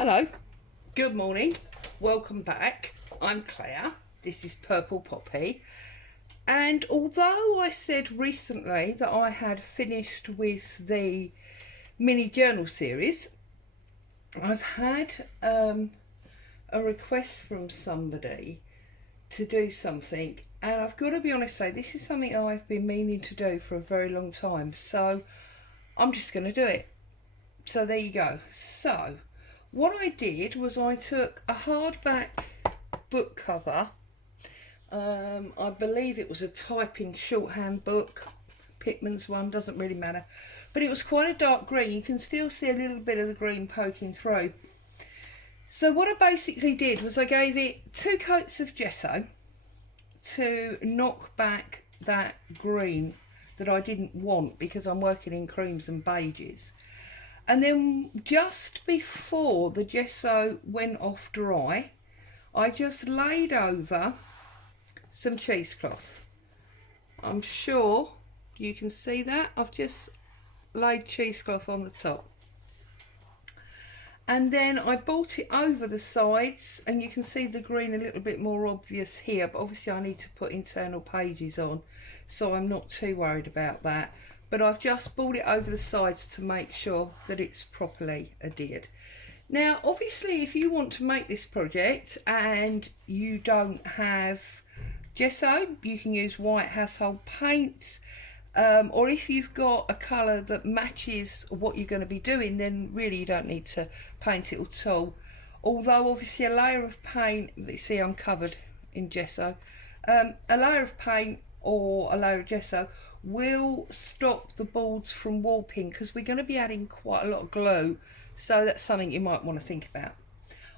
Hello, good morning, welcome back. I'm Claire, this is Purple Poppy, and although I said recently that I had finished with the mini journal series, I've had a request from somebody to do something, and I've got to be honest, say this is something I've been meaning to do for a very long time, so I'm just going to do it. So there you go. So what I did was I took a hardback book cover. I believe it was a typing shorthand book, Pitman's one, doesn't really matter. But it was quite a dark green. You can still see a little bit of the green poking through. So what I basically did was I gave it 2 coats of gesso to knock back that green that I didn't want because I'm working in creams and beiges. And then just before the gesso went off dry, I just laid over some cheesecloth. I'm sure you can see that. I've just laid cheesecloth on the top. And then I brought it over the sides, and you can see the green a little bit more obvious here, but obviously I need to put internal pages on, so I'm not too worried about that. But I've just brought it over the sides to make sure that it's properly adhered. Now obviously if you want to make this project and you don't have gesso, you can use white household paints, or if you've got a colour that matches what you're going to be doing, then really you don't need to paint it at all. Although obviously a layer of paint, you see I'm covered in gesso, a layer of paint or a layer of gesso will stop the boards from warping because we're going to be adding quite a lot of glue, so that's something you might want to think about.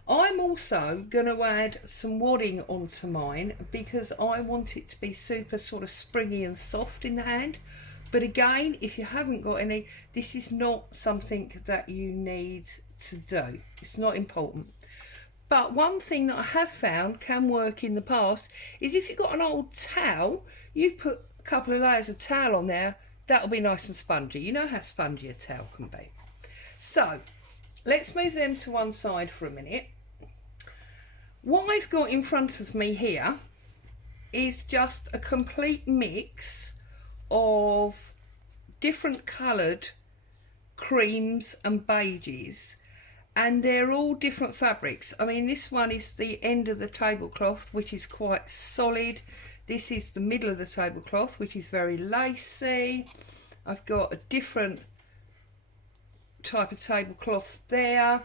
I'm also going to add some wadding onto mine because I want it to be super sort of springy and soft in the hand. But again, if you haven't got any, this is not something that you need to do. It's not important. But one thing that I have found can work in the past is if you've got an old towel, you put a couple of layers of towel on there, that'll be nice and spongy. You know how spongy a towel can be. So let's move them to one side for a minute. What I've got in front of me here is just a complete mix of different coloured creams and beiges, and they're all different fabrics. I mean, this one is the end of the tablecloth, which is quite solid. This is the middle of the tablecloth, which is very lacy. I've got a different type of tablecloth there.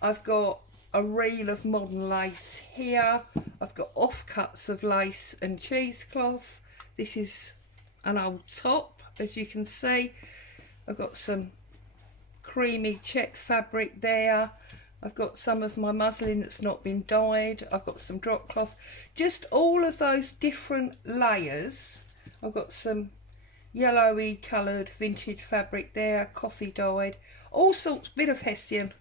I've got a reel of modern lace here. I've got offcuts of lace and cheesecloth. This is an old top, as you can see. I've got some creamy check fabric there. I've got some of my muslin that's not been dyed. I've got some drop cloth. Just all of those different layers. I've got some yellowy coloured vintage fabric there, coffee dyed, all sorts, bit of hessian,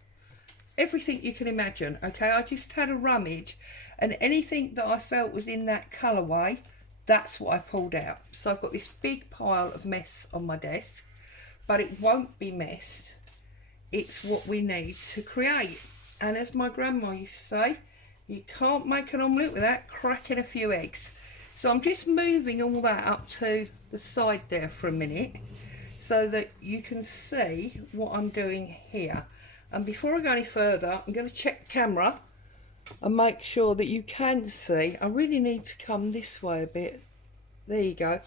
everything you can imagine. Okay, I just had a rummage, and anything that I felt was in that colourway, that's what I pulled out. So I've got this big pile of mess on my desk, but it won't be mess. It's what we need to create. And as my grandma used to say, you can't make an omelette without cracking a few eggs. So I'm just moving all that up to the side there for a minute so that you can see what I'm doing here. And before I go any further, I'm going to check the camera and make sure that you can see. I really need to come this way a bit. There you go.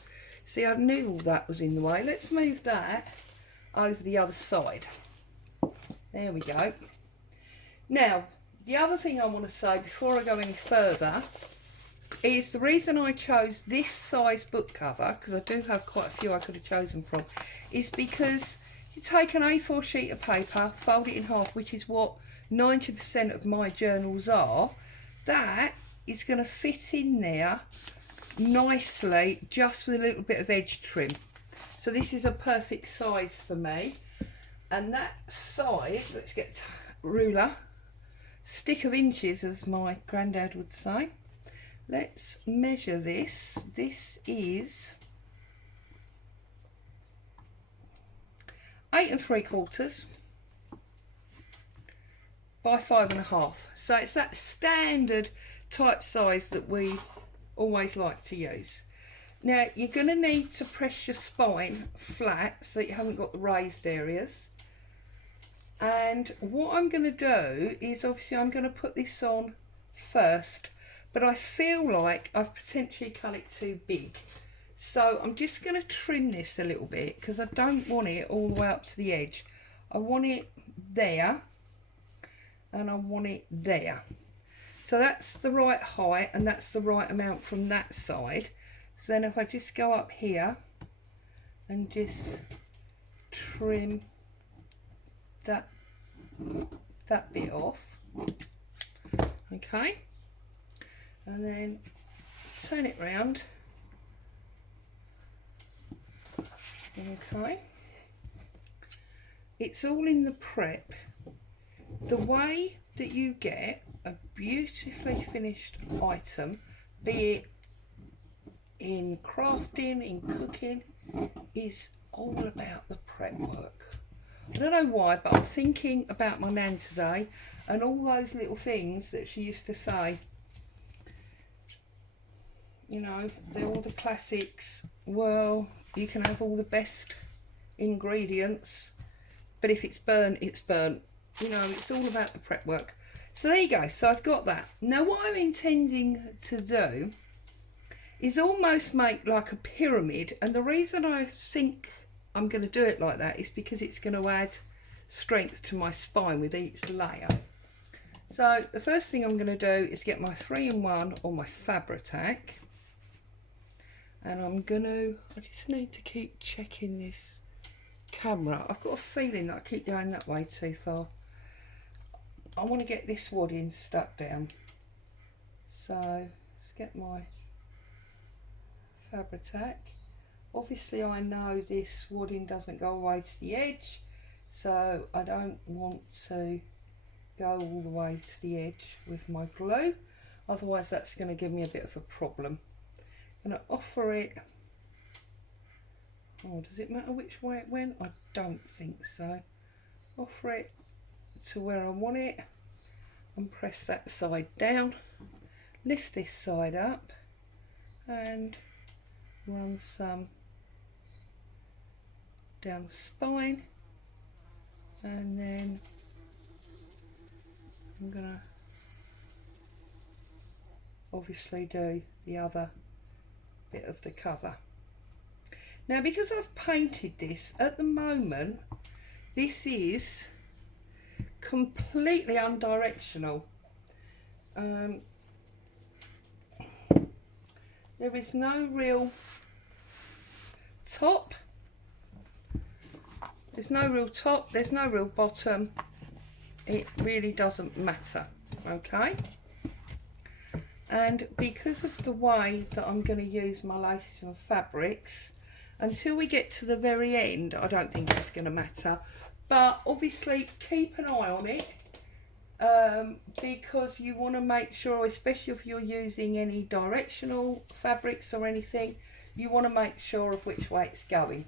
See, I knew all that was in the way. Let's move that over the other side. There we go. Now, the other thing I want to say before I go any further is the reason I chose this size book cover, because I do have quite a few I could have chosen from, is because you take an A4 sheet of paper, fold it in half, which is what 90% of my journals are. That is going to fit in there nicely, just with a little bit of edge trim. So this is a perfect size for me. And that size, let's get a ruler, stick of inches as my granddad would say. Let's measure this. This is 8 3/4. by 5.5. So it's that standard type size that we always like to use. Now you're going to need to press your spine flat so that you haven't got the raised areas. And what I'm going to do is, obviously I'm going to put this on first, but I feel like I've potentially cut it too big. So I'm just going to trim this a little bit because I don't want it all the way up to the edge. I want it there and I want it there. So that's the right height and that's the right amount from that side. So then if I just go up here and just trim that bit off, okay, and then turn it round, okay. It's all in the prep. The way that you get a beautifully finished item, be it in crafting, in cooking, is all about the prep work. I don't know why, but I'm thinking about my nan today and all those little things that she used to say. You know, they're all the classics. Well, you can have all the best ingredients, but if it's burnt, it's burnt. You know, it's all about the prep work. So there you go. So I've got that. Now what I'm intending to do is almost make like a pyramid. And the reason I think I'm going to do it like that is because it's going to add strength to my spine with each layer. So the first thing I'm going to do is get my 3-in-1 or my Fabri-Tac. And I just need to keep checking this camera. I've got a feeling that I keep going that way too far. I want to get this wadding stuck down. So let's get my Fabri-Tac. Obviously I know this wadding doesn't go all the way to the edge, so I don't want to go all the way to the edge with my glue, otherwise that's going to give me a bit of a problem. I'm going to offer it. Oh, does it matter which way it went? I don't think so. Offer it to where I want it and press that side down, lift this side up and run some down the spine, and then I'm gonna obviously do the other bit of the cover. Now because I've painted this, at the moment this is completely undirectional. There is no real top, there's no real bottom. It really doesn't matter, okay? And because of the way that I'm going to use my laces and fabrics, until we get to the very end, I don't think it's going to matter. But obviously keep an eye on it, because you want to make sure, especially if you're using any directional fabrics or anything, you want to make sure of which way it's going.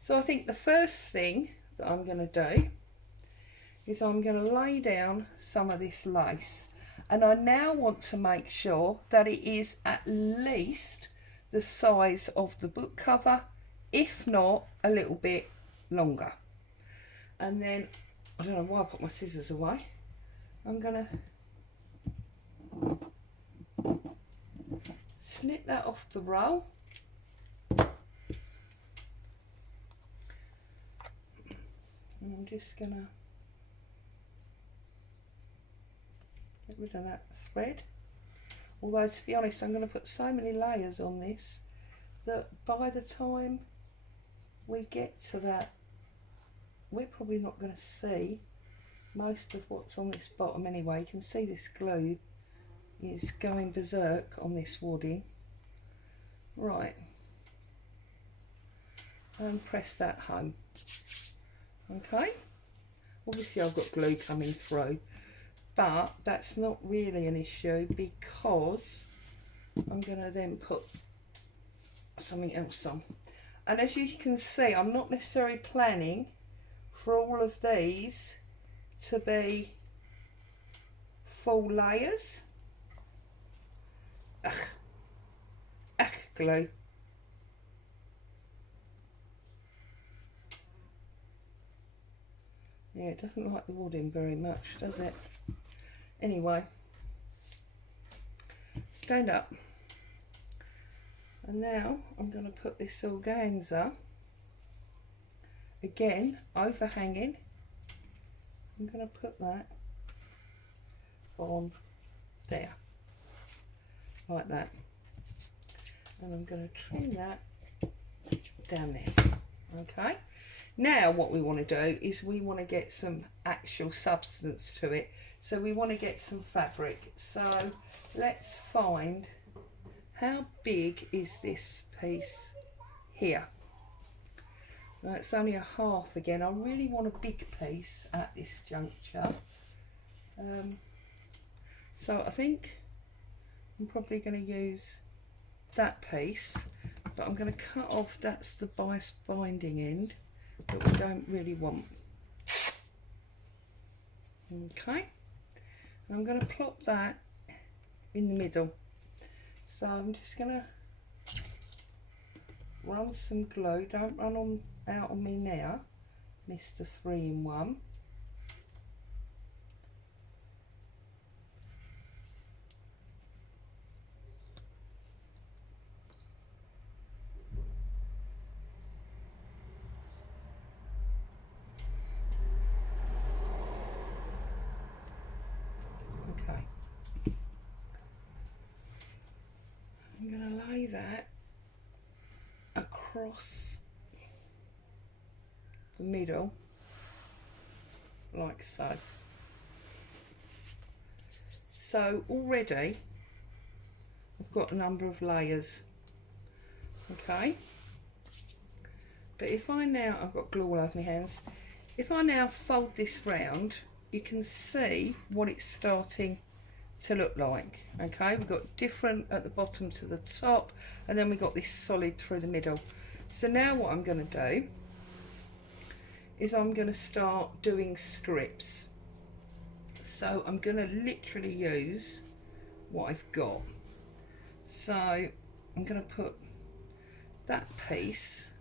So I think the first thing that I'm going to do is I'm going to lay down some of this lace, and I now want to make sure that it is at least the size of the book cover, if not a little bit longer. And then, I don't know why I put my scissors away, I'm going to snip that off the roll. And I'm just going to get rid of that thread. Although to be honest, I'm going to put so many layers on this that by the time we get to that, we're probably not going to see most of what's on this bottom anyway. You can see this glue is going berserk on this wadding. Right, and press that home. Okay, obviously I've got glue coming through, but that's not really an issue because I'm going to then put something else on. And as you can see, I'm not necessarily planning for all of these to be full layers. Glue. Yeah, it doesn't like the wood in very much, does it? Anyway, stand up. And now I'm going to put this organza, again, overhanging. I'm going to put that on there, like that. And I'm going to trim that down there. Okay. Now what we want to do is we want to get some actual substance to it. So we want to get some fabric. So let's find, how big is this piece here? Well, it's only a half again. I really want a big piece at this juncture. So I think I'm probably going to use that piece, but I'm going to cut off, that's the bias binding end that we don't really want. Okay, and I'm going to plop that in the middle. So I'm just going to run some glue. Don't run out on me now, Mr. 3-in-1. I'm going to lay that across the middle, like so. So already I've got a number of layers, okay? But if I now, I've got glue all over my hands, if I now fold this round, you can see what it's starting to look like. Okay, we've got different at the bottom to the top, and then we've got this solid through the middle. So now what I'm going to do is I'm going to start doing strips. So I'm going to literally use what I've got. So I'm going to put that piece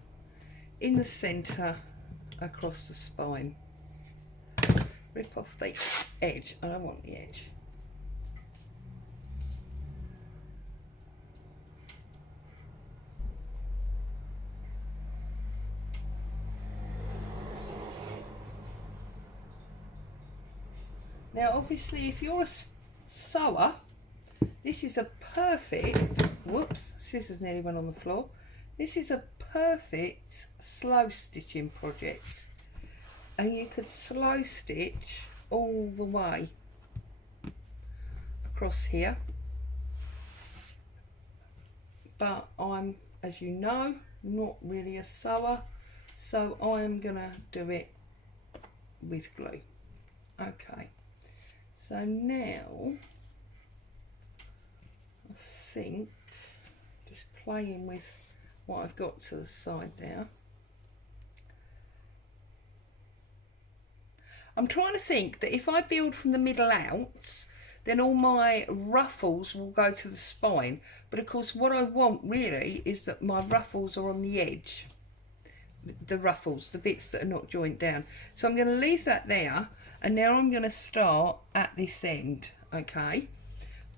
in the center across the spine. Rip off the edge. I don't want the edge. Now obviously if you're a sewer, this is a perfect, whoops, scissors nearly went on the floor. This is a perfect slow stitching project, and you could slow stitch all the way across here. But I'm, as you know, not really a sewer, so I'm gonna do it with glue. Okay. So now, I think, just playing with what I've got to the side now. I'm trying to think that if I build from the middle out, then all my ruffles will go to the spine. But of course, what I want really is that my ruffles are on the edge. The ruffles, the bits that are not joined down. So I'm going to leave that there. And now I'm going to start at this end, okay?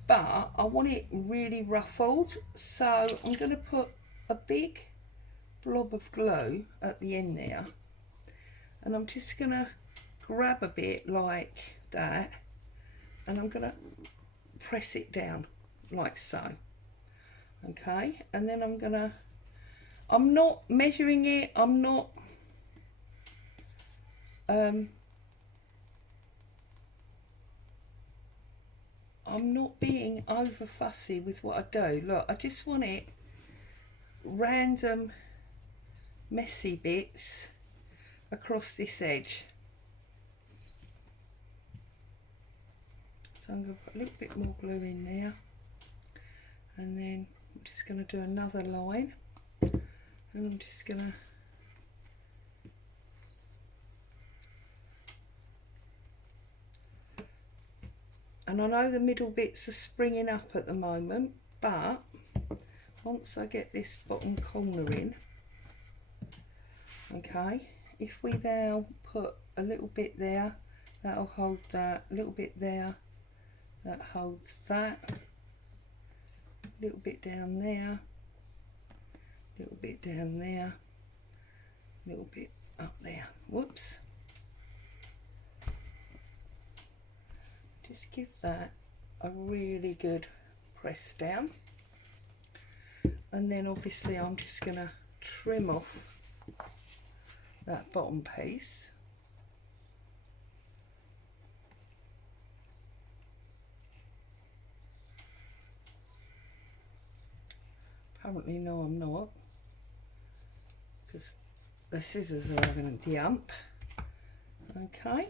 But I want it really ruffled, so I'm going to put a big blob of glue at the end there. And I'm just going to grab a bit like that, and I'm going to press it down like so, okay? And then I'm not measuring it, I'm not being over fussy with what I do. Look, I just want it random messy bits across this edge. So I'm going to put a little bit more glue in there, and then I'm just going to do another line, and I'm just going to And I know the middle bits are springing up at the moment, but once I get this bottom corner in, okay, if we now put a little bit there, that'll hold that, a little bit there, that holds that, a little bit down there, a little bit down there, a little bit up there, whoops. Just give that a really good press down, and then obviously I'm just going to trim off that bottom piece. Apparently no, I'm not, because the scissors are having a jump. Okay,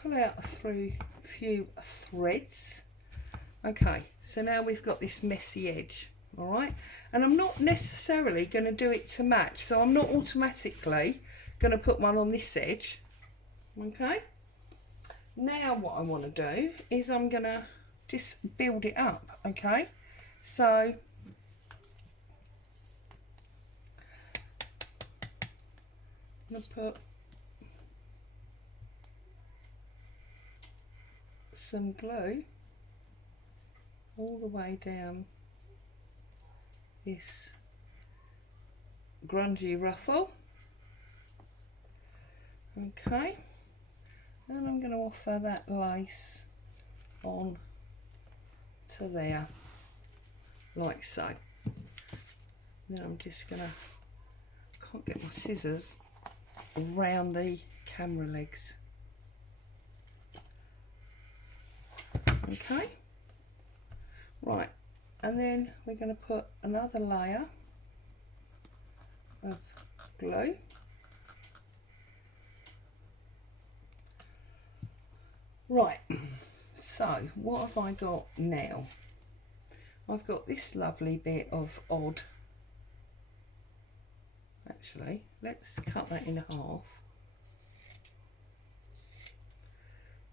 pull out through a few threads. Okay, so now we've got this messy edge, all right, and I'm not necessarily going to do it to match, so I'm not automatically going to put one on this edge. Okay, now what I want to do is I'm going to just build it up. Okay, so I'm going to put some glue all the way down this grungy ruffle. Okay, and I'm going to offer that lace on to there, like so. Then I'm just going to, can't get my scissors around the camera legs. Okay, right, and then we're going to put another layer of glue. Right, so what have I got now? I've got this lovely bit of odd. Actually, let's cut that in half.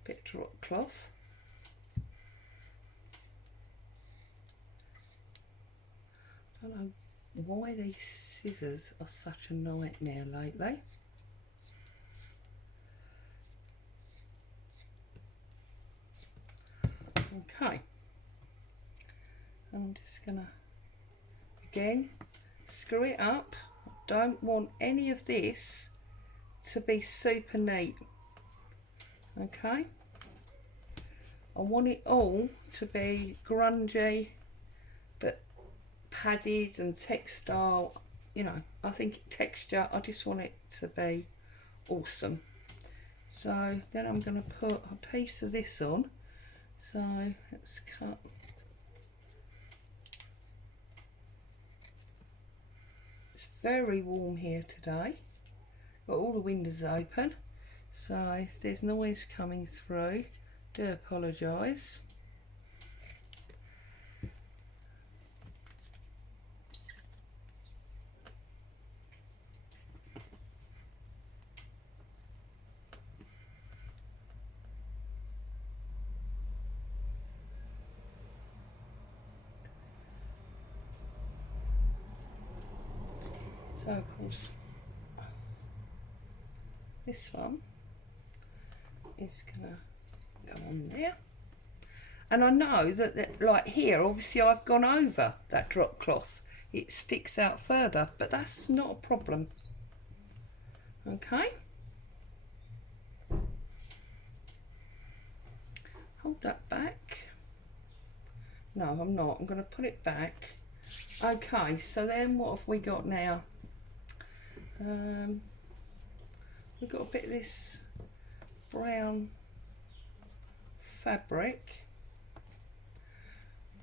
Bit of drop cloth. I don't know why these scissors are such a nightmare lately. Okay, I'm just gonna again screw it up. I don't want any of this to be super neat. Okay, I want it all to be grungy but padded and textile, you know. I think texture, I just want it to be awesome. So then I'm going to put a piece of this on. So let's cut. It's very warm here today. Got all the windows open, so if there's noise coming through, do apologise. So of course this one is gonna go on there, and I know that like here obviously I've gone over that drop cloth, it sticks out further, but that's not a problem. Okay, hold that back. No, I'm not, I'm going to put it back. Okay, so then what have we got now? We've got a bit of this brown fabric.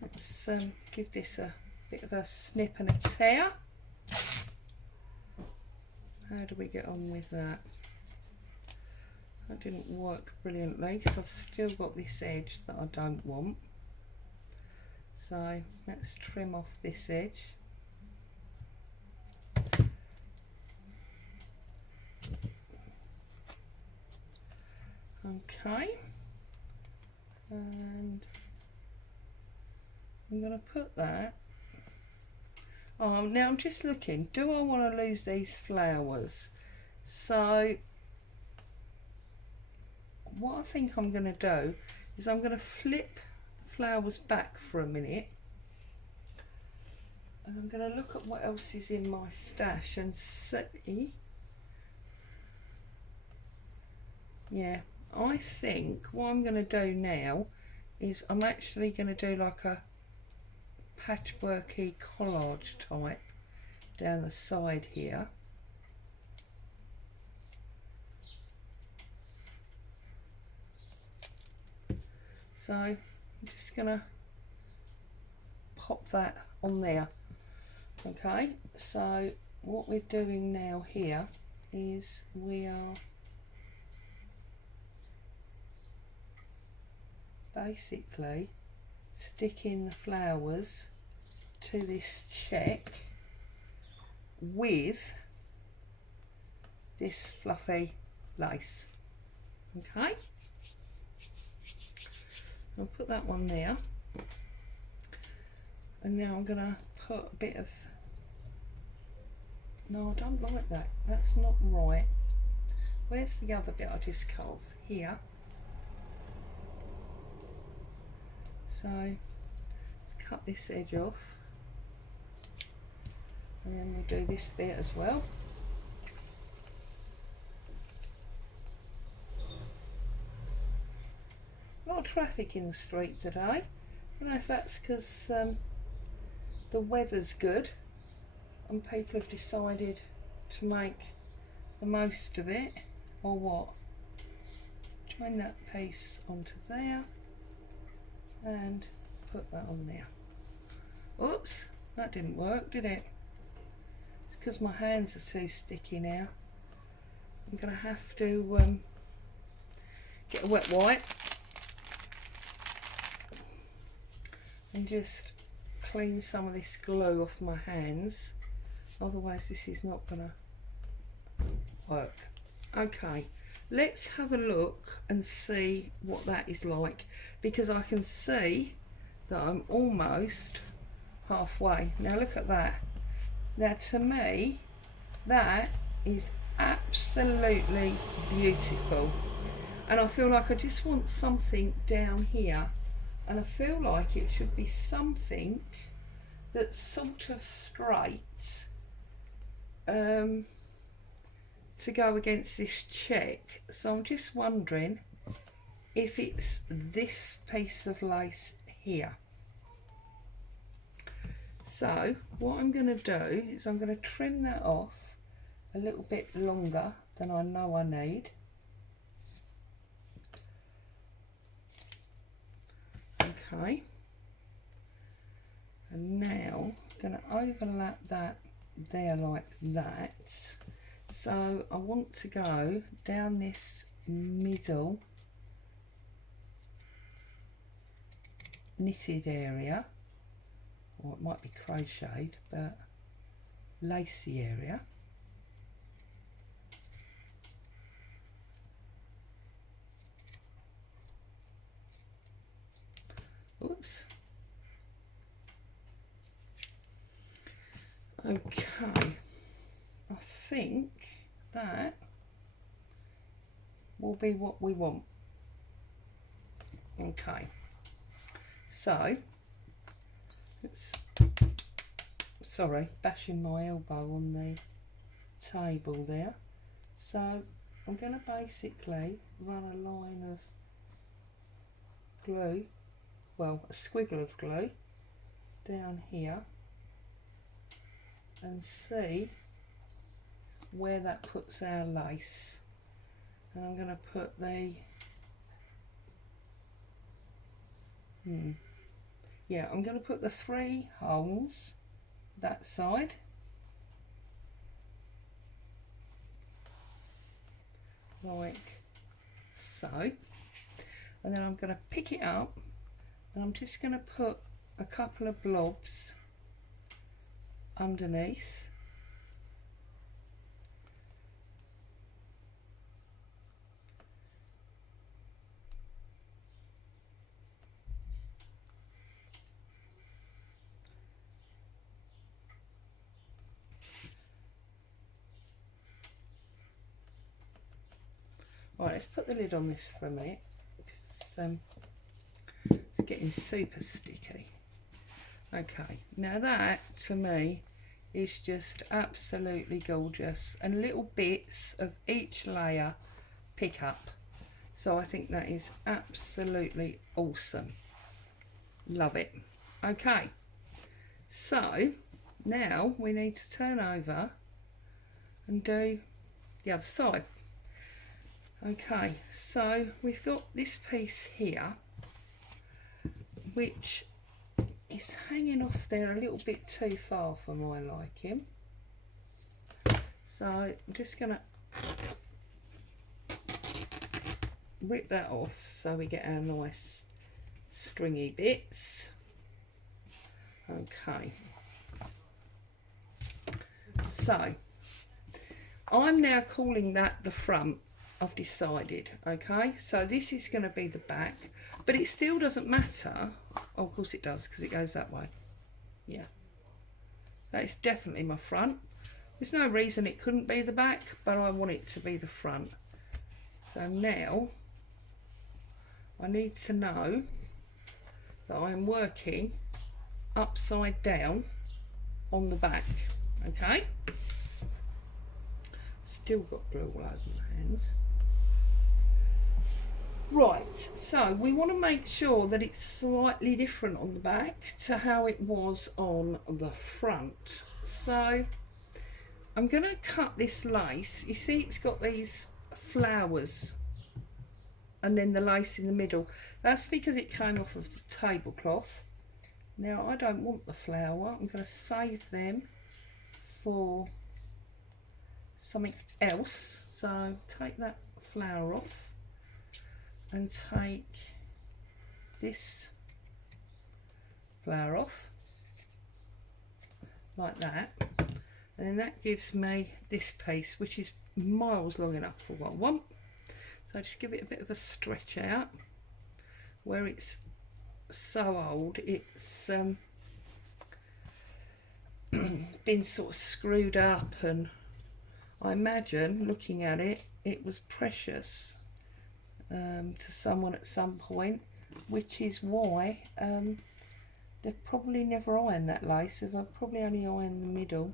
Let's give this a bit of a snip and a tear. How do we get on with that? That didn't work brilliantly because I've still got this edge that I don't want. So let's trim off this edge. Okay, And I'm going to put that. Oh, now I'm just looking, do I want to lose these flowers? So what I think I'm going to do is I'm going to flip the flowers back for a minute, and I'm going to look at what else is in my stash and see. Yeah, I think what I'm going to do now is I'm actually going to do like a patchworky collage type down the side here. So I'm just going to pop that on there. Okay, so what we're doing now here is we are basically sticking the flowers to this check with this fluffy lace. Okay, I'll put that one there, and now I'm going to put a bit of, no, I don't like that, that's not right. Where's the other bit I just cut off? Here. So let's cut this edge off, and then we'll do this bit as well. A lot of traffic in the street today. I don't know if that's because the weather's good and people have decided to make the most of it, or what. Join that piece onto there and put that on there. Oops, that didn't work, did it? It's because my hands are so sticky now. I'm going to have to get a wet wipe and just clean some of this glue off my hands, otherwise this is not going to work. Okay, let's have a look and see what that is like, because I can see that I'm almost halfway. Now look at that. Now to me that is absolutely beautiful, and I feel like I just want something down here, and I feel like it should be something that's sort of straight to go against this check. So I'm just wondering if it's this piece of lace here. So what I'm going to do is I'm going to trim that off a little bit longer than I know I need. Okay, and now I'm going to overlap that there like that. So I want to go down this middle knitted area, or it might be crocheted, but lacy area. Oops. Okay, I think that will be what we want. Okay, so let's, sorry, bashing my elbow on the table there. So I'm going to basically run a line of glue, well, a squiggle of glue down here, and see where that puts our lace. And I'm going to put the yeah, I'm going to put the 3 holes that side, like so, and then I'm going to pick it up and I'm just going to put a couple of blobs underneath, Right, let's put the lid on this for a minute, because it's getting super sticky. Okay, now that to me is just absolutely gorgeous, and little bits of each layer pick up. So I think that is absolutely awesome. Love it. Okay, so now we need to turn over and do the other side. Okay, so we've got this piece here which is hanging off there a little bit too far for my liking, so I'm just gonna rip that off so we get our nice stringy bits. Okay, so I'm now calling that the front. I've decided. Okay, so this is going to be the back, but it still doesn't matter. Oh, of course it does, because it goes that way. Yeah, that is definitely my front. There's no reason it couldn't be the back, but I want it to be the front. So now I need to know that I'm working upside down on the back. Okay, still got glue all over my hands. Right, so we want to make sure that it's slightly different on the back to how it was on the front. So I'm going to cut this lace. You see it's got these flowers and then the lace in the middle. That's because it came off of the tablecloth. Now I don't want the flower. I'm going to save them for something else. So take that flower off and take this flower off like that, and then that gives me this piece, which is miles long enough for what I want. So just give it a bit of a stretch out where it's so old it's been sort of screwed up, and I imagine looking at it, it was precious to someone at some point, which is why they've probably never ironed that lace, as I've probably only ironed the middle.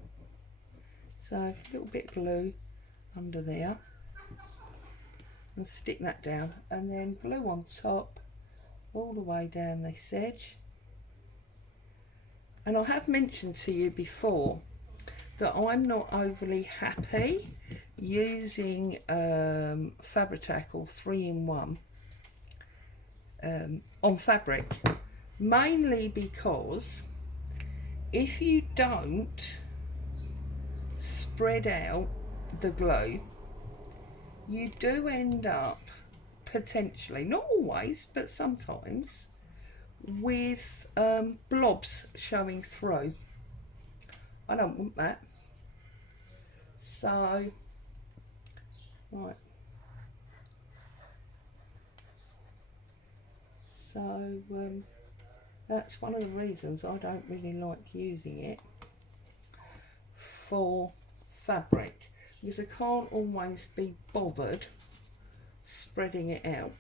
So a little bit of glue under there and stick that down, and then glue on top all the way down this edge. And I have mentioned to you before that I'm not overly happy using Fabri-Tackle 3-in-1 on fabric, mainly because if you don't spread out the glue, you do end up potentially, not always, but sometimes, with blobs showing through. I don't want that. So, right. So, that's one of the reasons I don't really like using it for fabric, because I can't always be bothered spreading it out.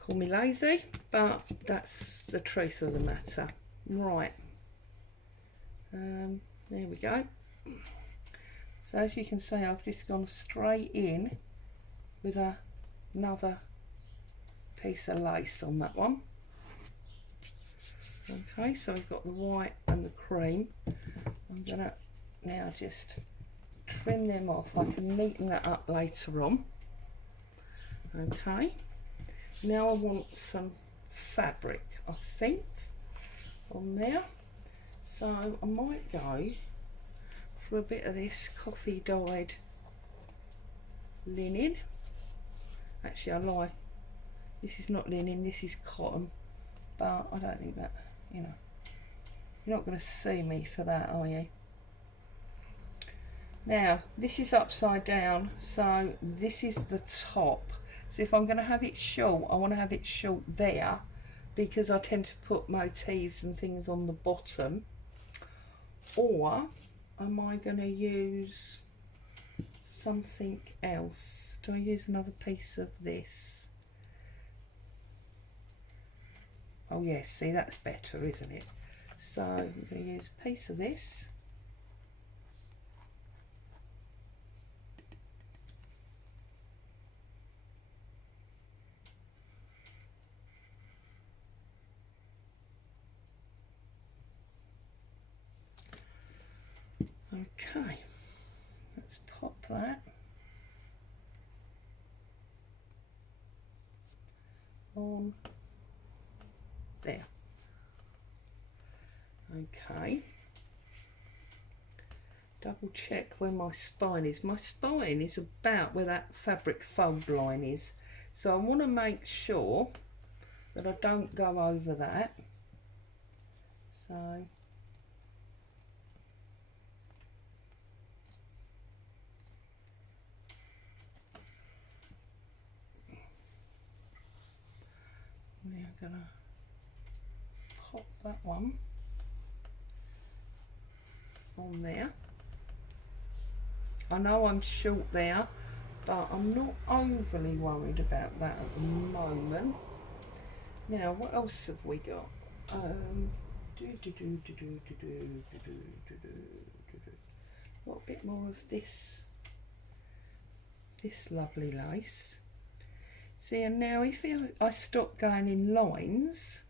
Call me lazy, but that's the truth of the matter. Right, there we go. So as you can see, I've just gone straight in with another piece of lace on that one. Okay, so we've got the white and the cream. I'm gonna now just trim them off. I can neaten that up later on. Okay, now I want some fabric, I think, on there. So I might go for a bit of this coffee dyed linen. Actually, I lie, this is not linen, this is cotton, but I don't think that, you know, you're not going to see me for that, are you? Now this is upside down, so this is the top. So if I'm going to have it short, I want to have it short there, because I tend to put motifs and things on the bottom. Or am I going to use something else. Do I use another piece of this? Oh yes, see, that's better, isn't it? So I'm going to use a piece of this. Okay, let's pop that on there. Okay, double check where my spine is. My spine is about where that fabric fold line is, so I want to make sure that I don't go over that. So now I'm gonna pop that one on there. I know I'm short there, but I'm not overly worried about that at the moment. Now, what else have we got? Got a bit more of this lovely lace. See, and now if I stop going in lines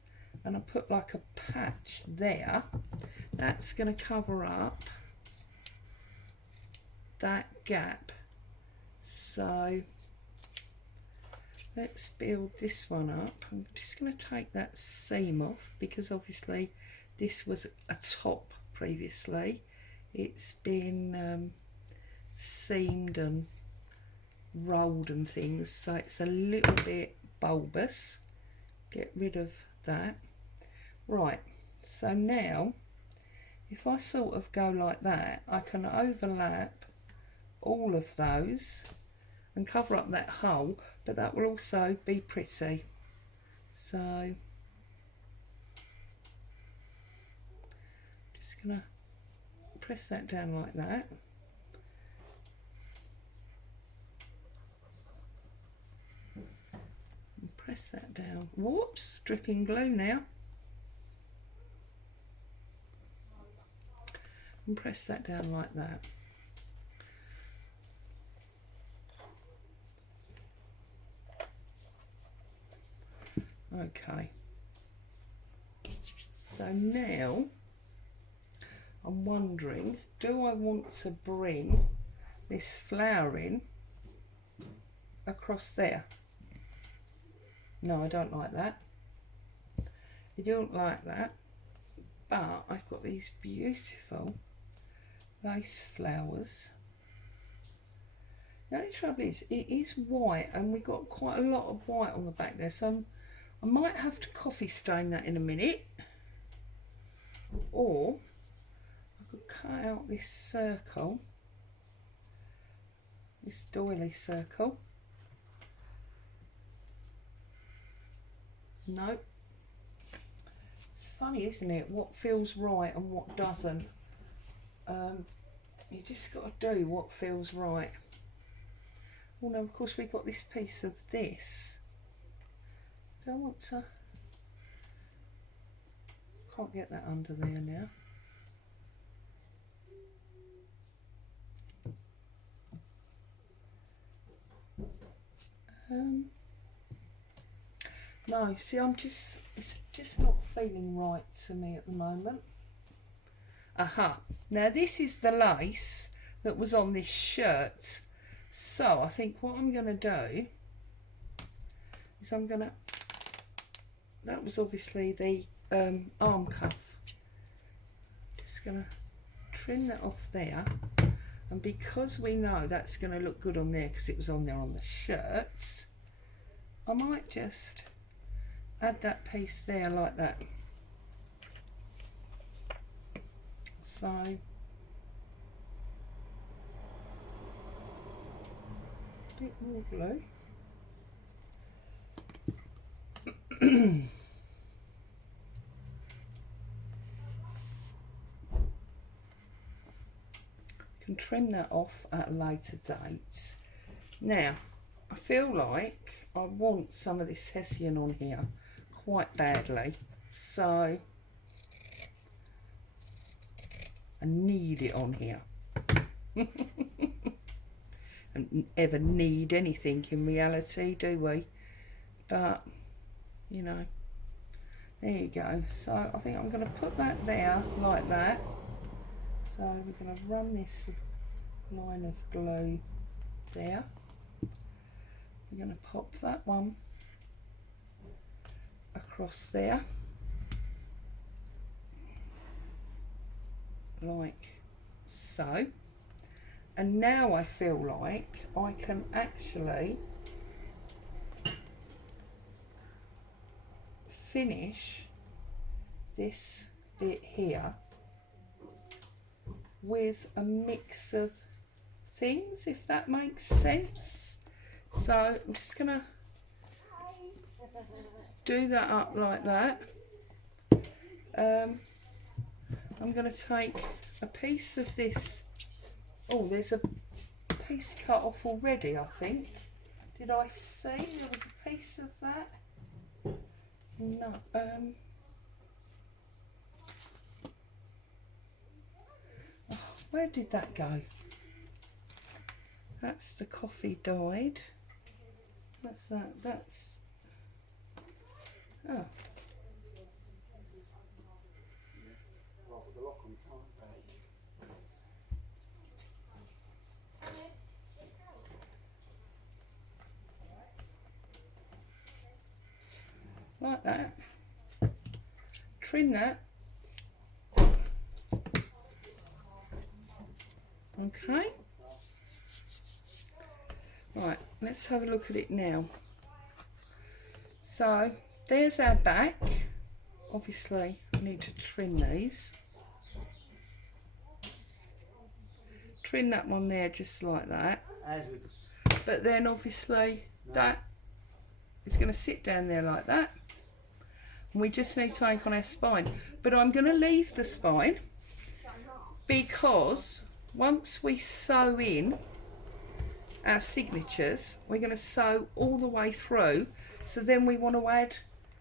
and I put like a patch there, that's going to cover up that gap. So let's build this one up. I'm just going to take that seam off because obviously this was a top previously. It's been seamed and rolled and things, so it's a little bit bulbous. Get rid of that. Right, so now if I sort of go like that, I can overlap all of those and cover up that hole, but that will also be pretty. So just gonna press that down like that. And press that down. Whoops, dripping glue now. And press that down like that. Okay, so now I'm wondering, do I want to bring this flowering across there? No, I don't like that. I don't like that, but I've got these beautiful lace flowers. The only trouble is it is white and we've got quite a lot of white on the back there, so I might have to coffee stain that in a minute, or I could cut out this circle, this doily circle. No, it's funny, isn't it, what feels right and what doesn't. You just got to do what feels right. Oh no, of course we've got this piece of this. Do I want to? Can't get that under there now. No, see, it's just not feeling right to me at the moment. Aha, now this is the lace that was on this shirt. So I think what I'm going to do is that was obviously the arm cuff. Just going to trim that off there. And because we know that's going to look good on there because it was on there on the shirts, I might just add that piece there like that. So a bit more glue. Can trim that off at a later date. Now, I feel like I want some of this hessian on here quite badly, so I need it on here. Don't ever need anything in reality, do we? But, you know, there you go. So I think I'm going to put that there like that. So we're going to run this line of glue there. We're going to pop that one across there, like so. And now I feel like I can actually finish this bit here with a mix of things, if that makes sense. So I'm just gonna do that up like that. I'm gonna take a piece of this. Oh, there's a piece cut off already, I think. Did I see there was a piece of that? No. Oh, where did that go? That's the coffee dyed. What's that? That's... Oh. Like that. Trim that. Okay. Right, let's have a look at it now. So there's our back. Obviously I need to trim these. Trim that one there just like that. But then obviously that is going to sit down there like that. And we just need to take on our spine. But I'm going to leave the spine because once we sew in our signatures, we're going to sew all the way through. So then we want to add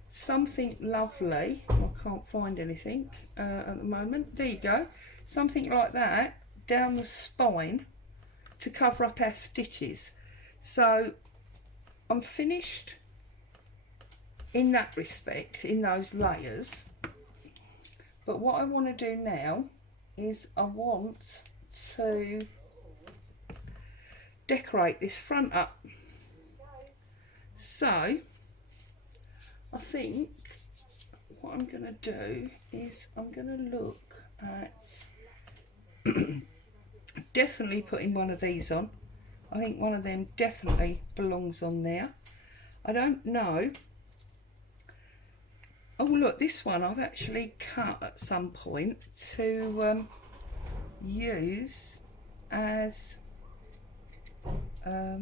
something lovely. I can't find anything at the moment. There you go. Something like that down the spine to cover up our stitches. So I'm finished in that respect, in those layers. But what I want to do now is I want to decorate this front up. So I think what I'm going to do is I'm going to look at definitely putting one of these on. I think one of them definitely belongs on there. I don't know. Oh look, this one I've actually cut at some point to use as the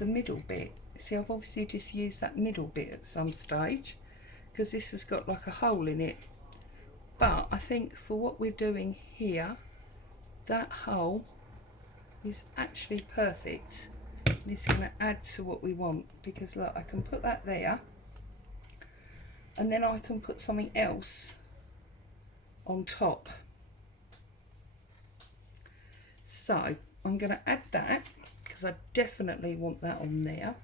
middle bit. See, I've obviously just used that middle bit at some stage because this has got like a hole in it. But I think for what we're doing here, that hole is actually perfect. And it's going to add to what we want, because look, I can put that there and then I can put something else on top. So I'm going to add that because I definitely want that on there.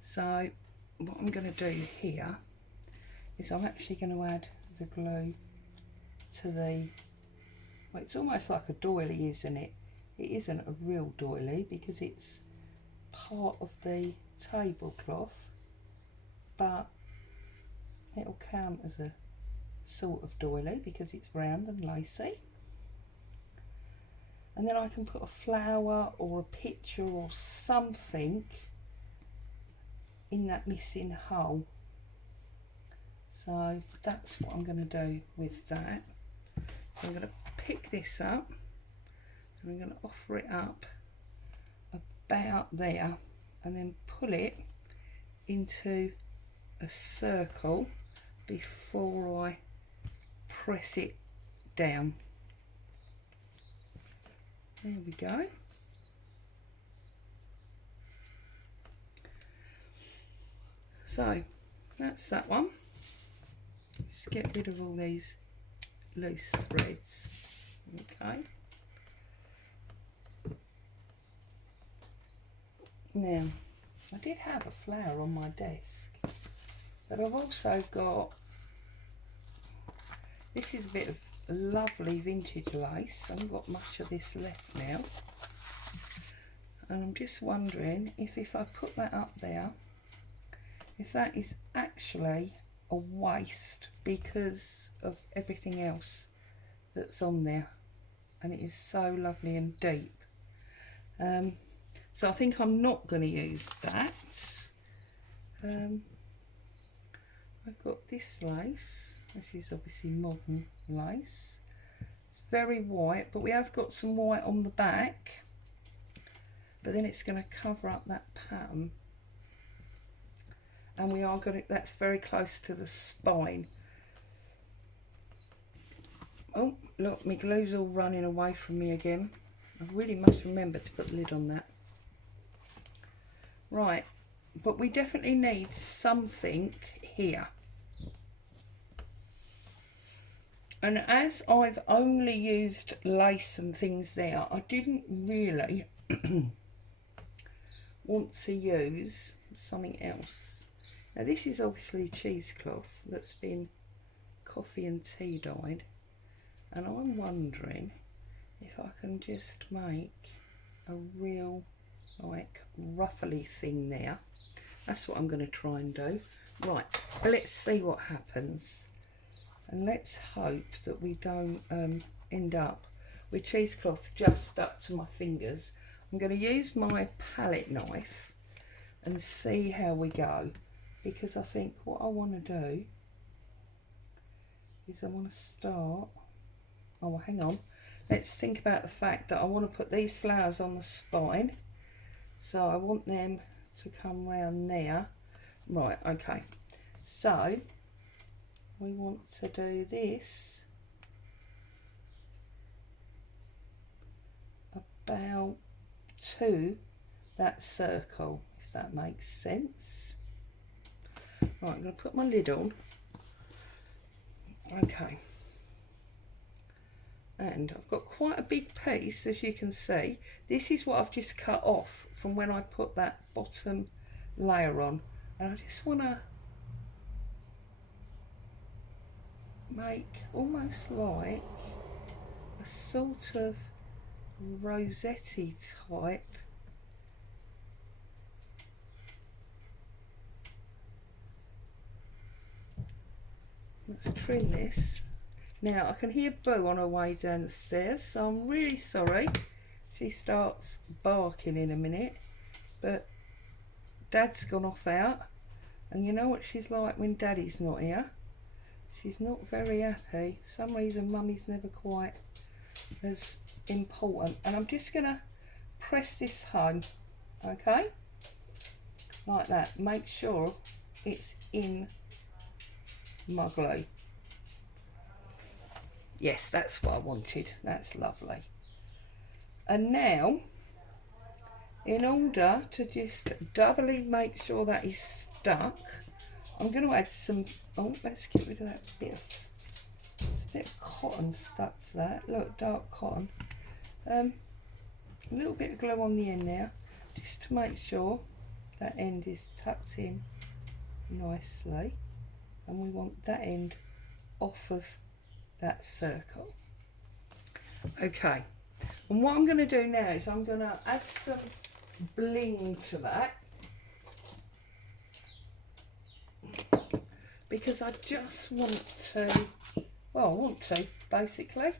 So what I'm going to do here is I'm actually going to add the glue to the, well, it's almost like a doily, isn't it? It isn't a real doily because it's part of the tablecloth, but it'll count as a sort of doily because it's round and lacy. And then I can put a flower or a picture or something in that missing hole. So that's what I'm going to do with that. So I'm going to pick this up and I'm going to offer it up about there and then pull it into a circle before I press it down. There we go. So that's that one. Let's get rid of all these loose threads. Okay. Now, I did have a flower on my desk, but I've also got, this is a bit of lovely vintage lace. I haven't got much of this left now. And I'm just wondering if I put that up there, if that is actually a waste because of everything else that's on there. And it is so lovely and deep. So I think I'm not going to use that. I've got this lace. This is obviously modern lace. It's very white, but we have got some white on the back. But then it's going to cover up that pattern. And we are going to, that's very close to the spine. Oh, look, my glue's all running away from me again. I really must remember to put the lid on that. Right, but we definitely need something here. And as I've only used lace and things there, I didn't really want to use something else. Now this is obviously cheesecloth that's been coffee and tea dyed. And I'm wondering if I can just make a real like ruffly thing there. That's what I'm going to try and do. Right, let's see what happens. And let's hope that we don't end up with cheesecloth just stuck to my fingers. I'm going to use my palette knife and see how we go. Because I think what I want to do is I want to start... Oh, hang on. Let's think about the fact that I want to put these flowers on the spine. So I want them to come round there. Right, okay. So we want to do this about to that circle, if that makes sense. Right, I'm going to put my lid on. Okay. And I've got quite a big piece, as you can see. This is what I've just cut off from when I put that bottom layer on. And I just want to make almost like a sort of rosetti type. Let's trim this. Now I can hear Boo on her way down the stairs, so I'm really sorry. She starts barking in a minute, but Dad's gone off out, and you know what she's like when Daddy's not here. She's not very happy. For some reason Mummy's never quite as important. And I'm just gonna press this home, okay? Like that. Make sure it's in my glue. Yes, that's what I wanted. That's lovely. And now, in order to just doubly make sure that is stuck, I'm going to add some, oh, let's get rid of that bit of, it's a bit of cotton stuck to that. Look, dark cotton. A little bit of glue on the end there, just to make sure that end is tucked in nicely. And we want that end off of that circle. Okay, and what I'm going to do now is I'm going to add some bling to that, because I just want to, well, I want to basically,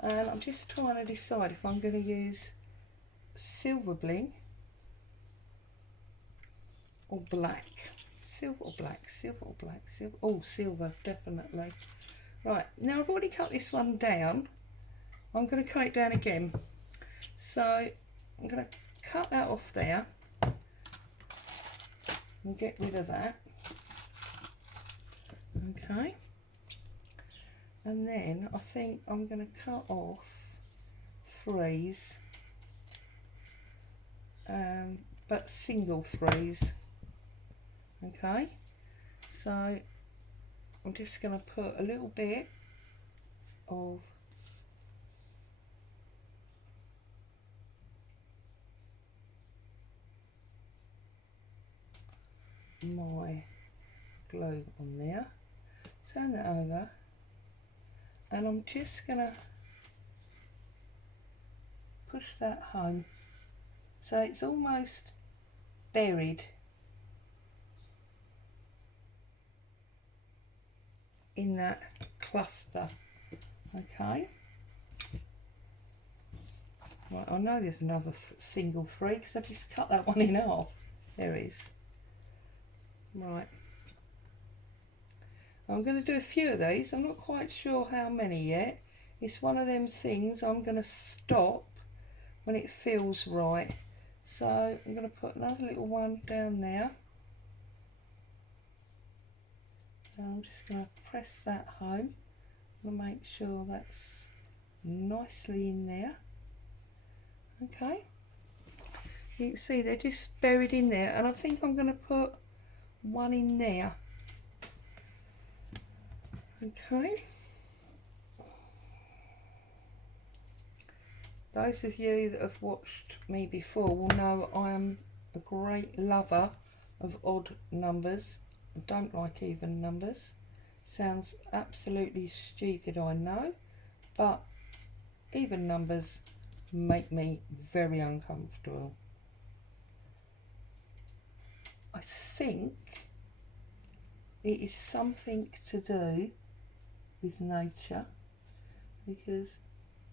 and I'm just trying to decide if I'm going to use silver bling or black. Silver or black, silver or black, silver, oh, silver, definitely. Right, now I've already cut this one down. I'm going to cut it down again. So I'm going to cut that off there and get rid of that. Okay. And then I think I'm going to cut off threes, but single threes. Okay, so I'm just going to put a little bit of my glue on there, turn that over, and I'm just going to push that home so it's almost buried in that cluster. Okay, right, I know there's another single three because I just cut that one in half. There it is. Right, I'm going to do a few of these. I'm not quite sure how many yet. It's one of them things I'm going to stop when it feels right. So I'm going to put another little one down there. And I'm just going to press that home and make sure that's nicely in there. Okay, you can see they're just buried in there, and I think I'm going to put one in there. Okay, those of you that have watched me before will know I am a great lover of odd numbers. I don't like even numbers. Sounds absolutely stupid, I know, but even numbers make me very uncomfortable. I think it is something to do with nature, because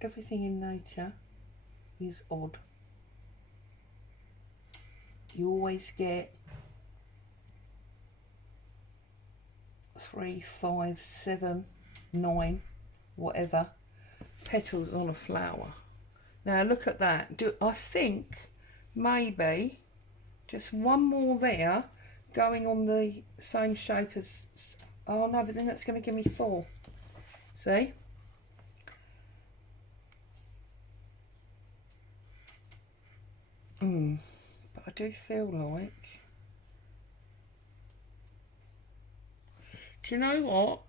everything in nature is odd. You always get 3, 5, 7, 9, whatever petals on a flower. Now look at that. I think maybe just one more there going on the same shape as, oh no, but then that's going to give me 4. See? But I do feel like, do you know what?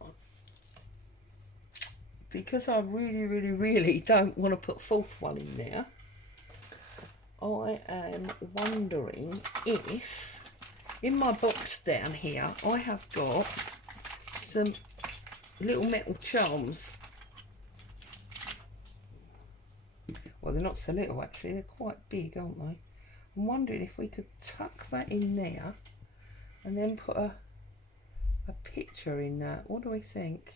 Because I really don't want to put 4th one in there, I am wondering if in my box down here I have got some little metal charms. Well, they're not so little actually, they're quite big, aren't they? I'm wondering if we could tuck that in there and then put a picture in that. What do we think?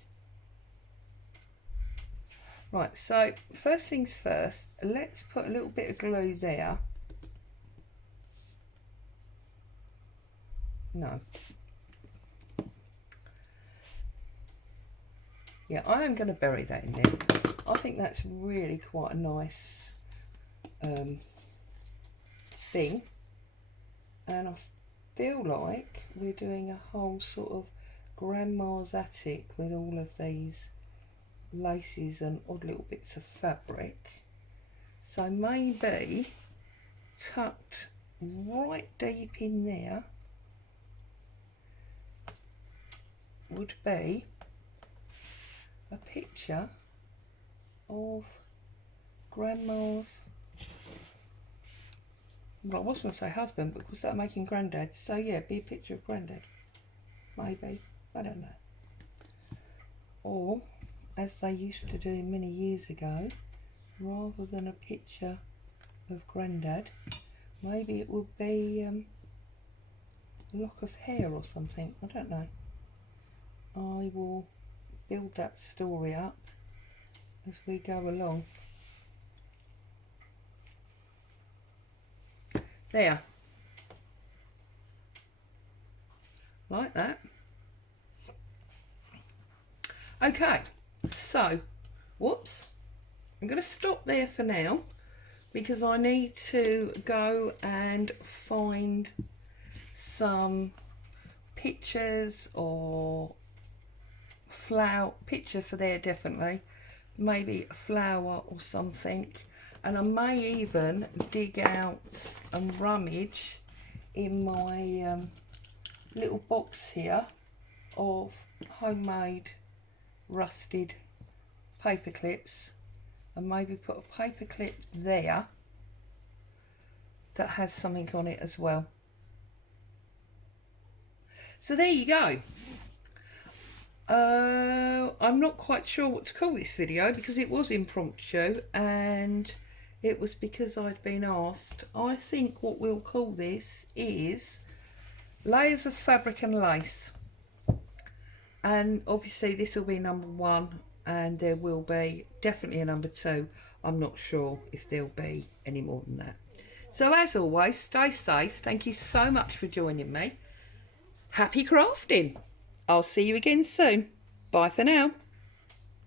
Right, so first things first, let's put a little bit of glue there. No. Yeah, I am going to bury that in there. I think that's really quite a nice thing. And I feel like we're doing a whole sort of grandma's attic with all of these laces and odd little bits of fabric. So maybe tucked right deep in there would be a picture of grandma's, well, I was going to say husband, but was that making granddad? So yeah, be a picture of granddad, maybe, I don't know. Or as they used to do many years ago, rather than a picture of granddad, maybe it would be a lock of hair or something. I don't know. I will build that story up as we go along. There, like that. Okay, so whoops, I'm going to stop there for now because I need to go and find some pictures or picture for there, definitely, maybe a flower or something, and I may even dig out and rummage in my little box here of homemade rusted paper clips, and maybe put a paper clip there that has something on it as well. So there you go. I'm not quite sure what to call this video because it was impromptu and it was because I'd been asked. I think what we'll call this is layers of fabric and lace, and obviously this will be number 1 and there will be definitely a number 2. I'm not sure if there'll be any more than that. So as always, stay safe. Thank you so much for joining me. Happy crafting. I'll see you again soon. Bye for now.